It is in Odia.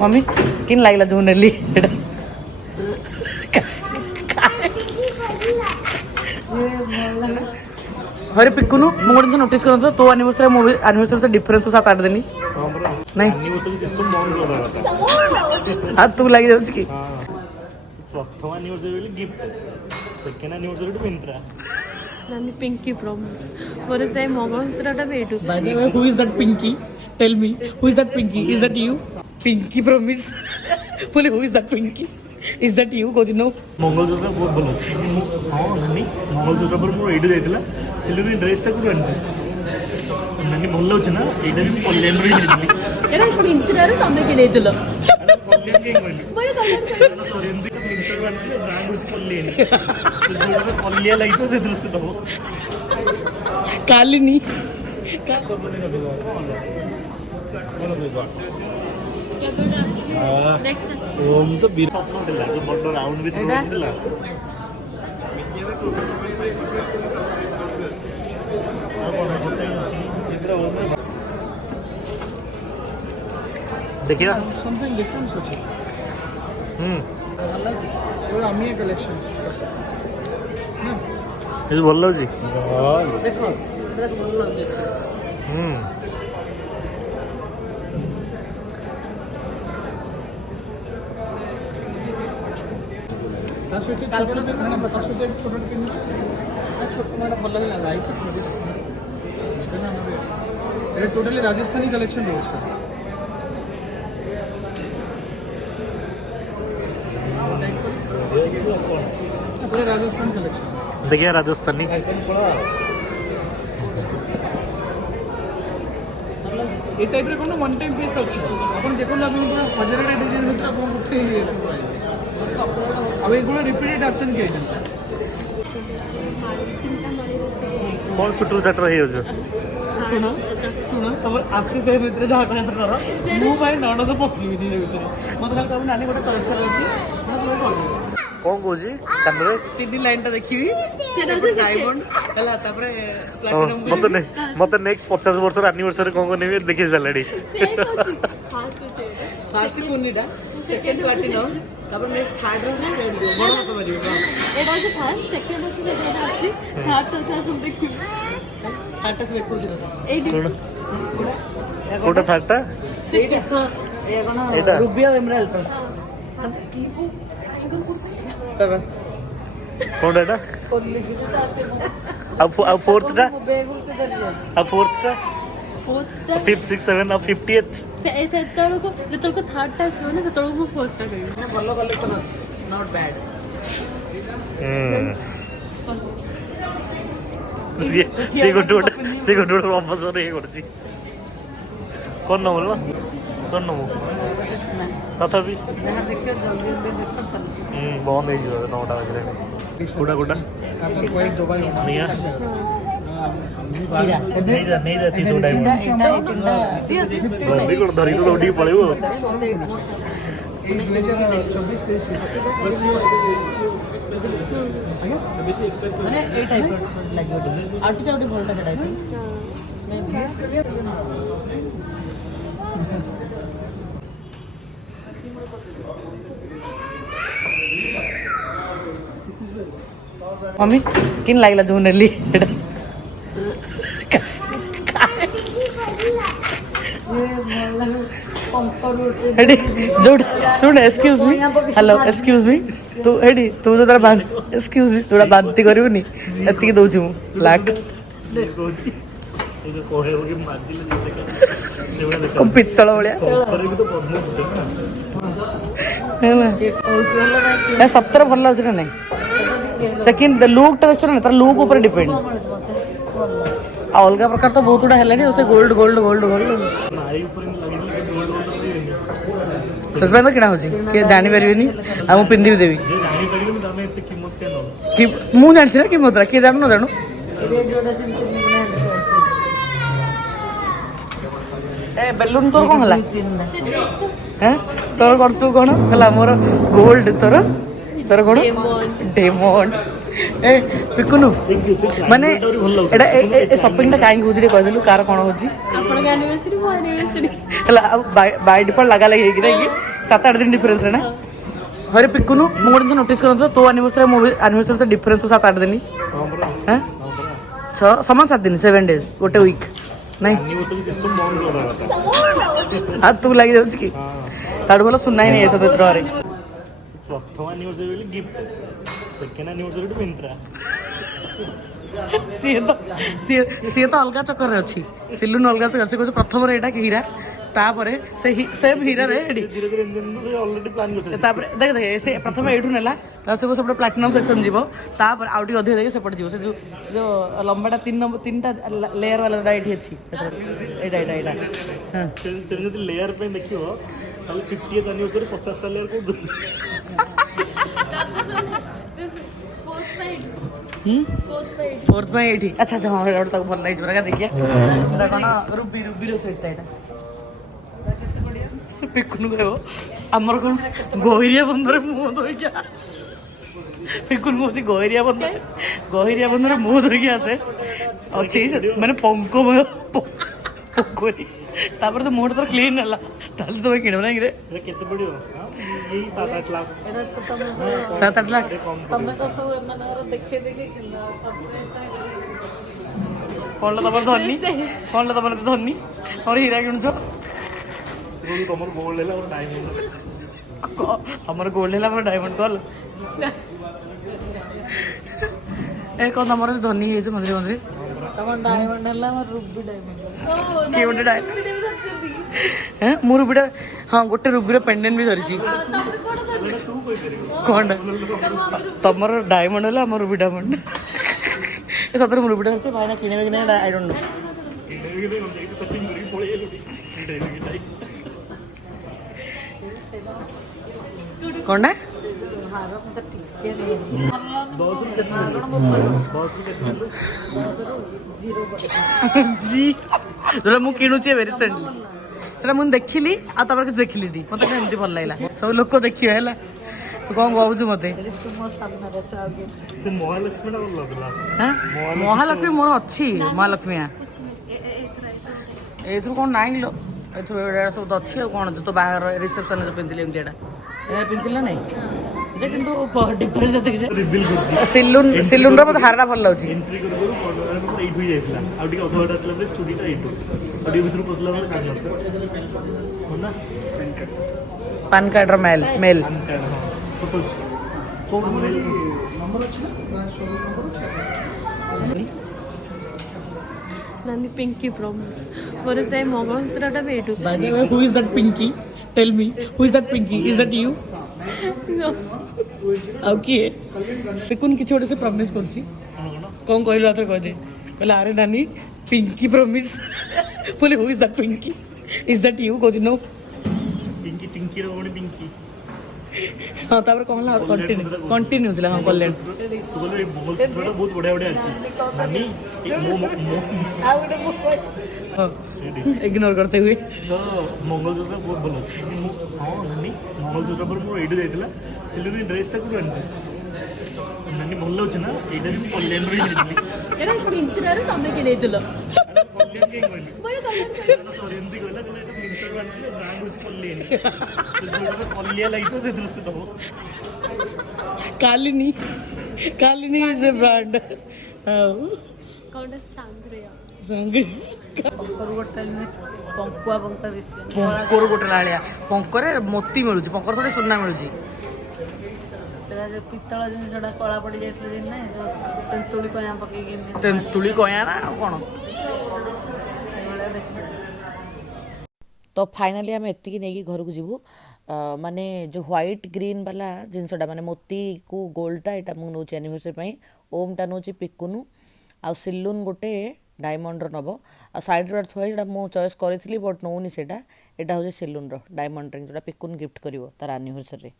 मम्मी किन लागला जो नेली हरे पिकुनु मु गोटे नोटिस कर तो एनिवर्सरी मो एनिवर्सरी तो डिफरेंस सात 8 दिन नहीं एनिवर्सरी सिस्टम बंद कर रहा था हाथ तू लगी जाउछ की प्रथम एनिवर्सरी गिफ्ट सेकंड एनिवर्सरी टू मिंत्रा नानी पिंकी प्रॉमिस मोर से मंगलसूत्रटा बेटू by the way who is that pinky tell me who is that pinky is that you pinky promise बोले who is that pinky is that you को नो मंगलसूत्र बहुत भलो हां नानी मंगलसूत्र पर मो एडू जाइतला सिल्वर ड्रेस टा को आनছে नानी भल लाउछ ना एटा भी कल्याण रे नेली एरा कोन इंतजार समय के नेतलो कल्याण के बोली बड़े कल्याण सॉरी एंदी का मिंटर वाले ब्रांड उस कल्याण से कल्याण लाइतो से दृष्टि दो कालिनी नेक्स्ट ओम तो बीर स्वप्न दिला जो बड़ राउंड भी दिला देखिए समथिंग डिफरेंस होची अलग एवढा आम्ही कलेक्शन ना ये बोल लो जी देखो ड्रेस बोल लो जी छोटे छोटे छोटे भल लगा टोटली राजस्थानी कलेक्शन रोज पूरे राजस्थान कलेक्शन देखिए राजस्थानी ए टाइप रे कोन वन टाइम पीस अछि अपन देखन आपण पूरा हजारटा डिजाइन भीतर आपण उठे अब एगुला रिपीटेड आसन के आइटम कौन छुटू चटर हे हो सुनो सुनो तब आपसे से मित्र जा करे तो करो मु भाई नण तो पसिबी नी भीतर मत खाली तब नानी गोटे चॉइस कर अछि कौन कोजी कानरे तीन लाइन टा देखिबी डायमंड हला तापरे प्लैटिनम मते नेक्स्ट 50 वर्ष एनिवर्सरी कौन नेबे देखि सलाडी फर्स्ट कोनीटा सेकंड प्लैटिनम तापर नेक्स्ट थर्ड रो बड़ मत मारियो एटा से फर्स्ट सेकंड से जेटा अछि थर्ड तो सब देखि थर्ड सेलेक्ट कर दियो ए कोटा थाटा एटा ए कोन रुबिया एमराल्ड कौन एटा अब फोर्थ टा अब फोर्थ टा फिफ्थ सिक्स सेवन अब 50th से तळो को जतल को थर्ड टा से ने तळो को फोर्थ टा गई भलो कलेक्शन अछि नॉट बैड से गोटे वापस रे करछि कोन न बोलला कोन न तथापि देखा देखियो जल्दी जल्दी देखो चल बंद हो गयो 9टा बजे कोडा कोडा आपन कोई दुबई निया नहीं जा 30 उडा बंदी कोन धरी तो उडी पळेबो एक 2024 23 माने ए टाइप लागियो आउट के आउट भलटा कटाई थी मैं मिस कर लिया मम्मी किन लागला जो नेली हेडी जोड सुन excuse me hello excuse me तू हेडी तू तो तेरा बांध एक्सक्यूज मी तोरा बांती करिवनी एति के दोछु लाख ये कोहे होगी माजिले देखा सेवडा देखा पित्तळ भलिया करे भी तो पद्म फुटे है सप्तर भल लाग ना नहीं सेकंड लुक टा देखो ना तार लुक ऊपर डिपेंड अलग प्रकार तो बहुत गुड़ा है उसे गोल्ड गोल्ड गोल्ड गोल्ड नाई ऊपर लगी गोल्ड सच में तो किना होची के जानि परिबेनी आ मु पिंदी देबी जे जानि परिबे तमे एते कीमत के न कि मु जानछि ना कीमत रा के जाननो जानू ए बेलून तो कोन हला हैं तोर कर तू कोन हला मोर गोल्ड तोर तोर कोन डेमोन ଏ ପିକୁନୁ ମାନେ ଭଲ ଲାଗୁଛି ଏଇଟା ଏ ସପିଂଟା କାହିଁକି ହଉଛି ଟିକେ କହିଦେଲୁ କାର କ'ଣ ହଉଛି ଆପଣଙ୍କ ଆନିଭର୍ସରୀ ମୋ ଆନିଭର୍ସରୀ ହେଲା ଆଉ ବାଇ ଡିଫଲ୍ଟ ଲାଗା ଲାଗି ହେଇକି ନାଇଁ କି 7-8 ଦିନ ଡିଫରେନ୍ସ ନା ହରେ ପିକୁନୁ ମୁଁ ଗୋଟେ ଜିନିଷ ନୋଟିସ୍ କରନ୍ତୁ ତୋ ଆନିଭର୍ସରୀ ମୋ ଆନିଭର୍ସରୀ ତ ଡିଫରେନ୍ସ 7-8 ଦିନ ହଁ ପରା ହଁ ହଁ ପରା ସମାନ 7 ଦିନ 7 days ଗୋଟେ ୱିକ୍ ନାଇଁ ଆନିଭର୍ସରୀ ସିଷ୍ଟମ ବନ୍ଦ କରିବା କଥା ଆଉ ତୁ ଲାଗିଯାଉଛି କି ତାଠୁ ଭଲ ସୁନା ହିଁ ନେଇଯାଇଥାଉ ତୋ ଡ୍ରରେ ପ୍ରଥମ ଆନିଭର୍ସରୀ ବୋଲି gift second anniversary to Myntra ସିଏ ତ ଅଲଗା ଚକରରେ ଅଛି ସିଲୁନ ଅଲଗା ଚକର ସେ କହୁଛି ପ୍ରଥମରେ ଏଇଟା ହୀରା ତାପରେ ସେ ସେମ୍ ହୀରାରେ ଏଠି ଧୀରେ ଧୀରେ ଅଲରେଡି ପ୍ଲାନ୍ କରିସାରିଛି ତାପରେ ଦେଖ ସେ ପ୍ରଥମେ ଏଇଠୁ ନେଲା ତା ସେ ସେପଟେ ପ୍ଲାଟିନମ୍ ସେକ୍ସନ୍ ଯିବ ତାପରେ ଆଉ ଟିକେ ଅଧିକ ଦେଇକି ସେପଟେ ଯିବ ସେ ଯୋଉ ଲମ୍ବାଟା 3ଟା ଲେୟର ବାଲାଟା ଏଇଠି ଅଛି ଏଇଟା ହଁ ସେ ଯଦି ଲେୟାର ପାଇଁ ଦେଖିବ ତାହେଲେ 50th ଆନିଭର୍ସରୀ 50ଟା ଲେୟାର କୋଉଠି ଫୋର୍ଥ ପାଇଁ ଏଇଠି ଆଚ୍ଛା ଆଚ୍ଛା ହଁ ଏଇଟା ତାକୁ ଭଲ ଲାଗିଛି ପରା ଦେଖିଆ ଏଇଟା କ'ଣ ରୁବିର ସେଟ୍ଟା ଏଇଟା ପିକୁନୁ କହିବ ଆମର କ'ଣ ଗହିରିଆ ବନ୍ଧରେ ମୁହଁ ଧୋଇକି ପିକୁନୁ କହୁଛି ଗହିରିଆ ବନ୍ଧରେ ମୁହଁ ଧୋଇକି ଆସେ ଅଛି ମାନେ ପଙ୍କମୟ ପୋଖରୀ ତାପରେ ତ ମୁହଁଟା ତୋର କ୍ଲିନ୍ ହେଲା ତାହେଲେ ତମେ କିଣିବ ନାଇଁ କିରେ ଏଇଟା କେତେ ପଡ଼ିବ ଏଇ 7-8 ଲାଖ 7-8 ଲାଖ ତମେ ତ ସବୁ ଏମାନଙ୍କର ଦେଖେଇ କ'ଣ ତମର ଧନୀ କ'ଣ ତମର ଏତେ ଧନୀ ତମର ହୀରା କିଣୁଛ ତମର ଗୋଲ୍ଡ ହେଲା ମୋର ଡାଇମଣ୍ଡ ତମର ଗୋଲ୍ଡ ହେଲା ମୋର ଡାଇମଣ୍ଡ କଲ ଏ କ'ଣ ତମର ଧନୀ ହେଇଯାଇଛି ମଝିରେ ମଝିରେ ତମ ଡାଇମଣ୍ଡ ହେଲା ମୋର ରୁବି ଡାଇମଣ୍ଡ କିଏ ଗୋଟେ ମୁଁ ରୁବିଟା ହଁ ଗୋଟେ ରୁବିର ପେଣ୍ଡେଣ୍ଟ ବି ଧରିଛି କ'ଣଟା ତମର ଡାଇମଣ୍ଡ ହେଲା ଆମର ରୁବି ଡାଇମଣ୍ଡ ଏ ସତରେ ମୁଁ ରୁବିଟା ଧରିଛି ଭାଇନା କିଣିବେ କି ନାହିଁ ଆଇ ଡୋଣ୍ଟ ନୋ କ'ଣଟା ଯୋଉଟା ମୁଁ କିଣୁଛି ଏବେ ରିସେଣ୍ଟଲି ସେଟା ମୁଁ ଦେଖିଲି ଆଉ ତାପରେ କିଛି ଦେଖିଲିନି ମତେ ଏମିତି ଭଲ ଲାଗିଲା ସବୁ ଲୋକ ଦେଖିବେ ହେଲା ତୁ କ'ଣ କହୁଛୁ ମତେ ମହାଲକ୍ଷ୍ମୀ ଟା ଭଲ ଲାଗୁଥିଲା ମହାଲକ୍ଷ୍ମୀ ମୋର ଅଛି ମହାଲକ୍ଷ୍ମୀ ଏଇଥିରୁ କ'ଣ ନାହିଁ ଲୋ ଏଥିରୁ ଏଇଟା ସବୁ ତ ଅଛି ଆଉ କ'ଣ ତୋ ବାହାଘର ରିସେପସନରେ ପିନ୍ଧିଲି ଏମିତି ଏଇଟା ପିନ୍ଧିଲି ନା ନାଇଁ କିନ୍ତୁ ଡିଫରେନ୍ସ ଯେତିକି ସିଲୁନର ମୋତେ ହାରଟା ଭଲ ଲାଗୁଛି ଏଣ୍ଟ୍ରି କରୁ ଏଇଠୁ ହିଁ ଯାଇଥିଲା ଆଉ ଟିକେ ଅଧ ବାଟ ଆସିଲା ପରେ ଚୁଡ଼ିଟା ଏଇଠୁ ଆଉ ଟିକେ ଭିତରୁ ପଶିଲା ପରେ କାଢ଼ି ନଥିଲା ନା ପାନ୍ କାର୍ଡ଼ର ମେଲ୍ ନାନୀ ପିଙ୍କି ପ୍ରମିସ୍ ମୋର ସେ ମଙ୍ଗଳସୂତ୍ରଟା ବି ଏଇଠୁ who is that Pinky tell me who is that Pinky is that you ଆଉ କିଏ ପିକୁନ କିଛି ଗୋଟେ ସେ ପ୍ରମିସ୍ କରୁଛି କ'ଣ କହିଲୁ ଆଉଥରେ କହିଦେ କହିଲେ ଆରେ ନାନୀ ପିଙ୍କି ପ୍ରମିସ୍ ବୋଲେ who is that Pinky is that you କହୁଛି ନୋ ପିଙ୍କି ଚିଙ୍କିର ଭଉଣୀ ପିଙ୍କି ହଁ ତାପରେ କ'ଣ ହେଲା କଣ୍ଟିନ୍ୟୁ ଥିଲା ହଁ କଲ୍ୟାଣ ବହୁତ ବଢ଼ିଆ ବଢ଼ିଆ ଅଛି ନାନୀ ହଁ ଇଗ୍ନୋର କରତେ ହୁଏ ତ ମଙ୍ଗଳସୂତ୍ର ବହୁତ ଭଲ ଅଛି ହଁ ନାନୀ ମଙ୍ଗଳସୂତ୍ର ପରେ ମୋର ଏଇଠୁ ଯାଇଥିଲା ସିଲୁନି ଡ୍ରେସ୍ଟା କୋଉଠୁ ଆଣିଛି ନାନୀ ଭଲ ଲାଗୁଛି ନା ଏଇଟା ବି କଲ୍ୟାଣରୁ ହିଁ କିଣିଥିଲି ଏଇଟା ମିନ୍ତ୍ରାରୁ ତମେ କିଣେଇଥିଲ ସରି ଏମିତି କହିଲା କହିଲେ ଏଇଟା ମିନ୍ତ୍ରାରୁ ଆଣିଥିଲେ ବ୍ରାଣ୍ଡ ହେଉଛି କଲ୍ୟାଣୀ କଲିଆ ଲାଗିଥିବ ସେଥିରୁ ସେ ଦେବ କାଲିନି ଇଜ ଏ ବ୍ରାଣ୍ଡ ଆଉ କ'ଣଟା ସାଙ୍ଗରେଆ ସାଙ୍ଗେ ପଙ୍କୁଆ ପଙ୍କା ବେଶୀ ପଙ୍କରୁ ଗୋଟେ ନାଳିଆ ପଙ୍କରେ ମୋତି ମିଳୁଛି ପଙ୍କର ଥୋଡ଼ି ସୁନା ମିଳୁଛି ପିତ୍ତଳ ଜିନିଷଟା କଳା ପଡ଼ି ଯାଇଥିଲା ଦିନ ନାହିଁ ତେନ୍ତୁଳି କଇଁଆ ପକେଇକି ତେନ୍ତୁଳି କଇଁଆ ନା ଆଉ କ'ଣ ସେଇଭଳିଆ ଦେଖିବା ତ ଫାଇନାଲି ଆମେ ଏତିକି ନେଇକି ଘରକୁ ଯିବୁ ମାନେ ଯେଉଁ ହ୍ୱାଇଟ୍ ଗ୍ରୀନ୍ ବାଲା ଜିନିଷଟା ମାନେ ମୋତିକୁ ଗୋଲ୍ଡଟା ଏଇଟା ମୁଁ ନେଉଛି ଆନିଭର୍ସରୀ ପାଇଁ ଓମ୍ଟା ନେଉଛି ପିକୁନୁ ଆଉ ସିଲୁନ୍ ଗୋଟେ ଡାଇମଣ୍ଡର ନେବ ଆଉ ସାଇଡ଼୍ରେ ଥୁଆ ଯେଉଁଟା ମୁଁ ଚଏସ୍ କରିଥିଲି ବଟ୍ ନେଉନି ସେଇଟା ଏଇଟା ହେଉଛି ସିଲୁନ୍ର ଡାଇମଣ୍ଡ ରିଙ୍ଗ୍ ଯେଉଁଟା ପିକୁନ୍ ଗିଫ୍ଟ କରିବ ତାର ଆନିଭର୍ସରୀରେ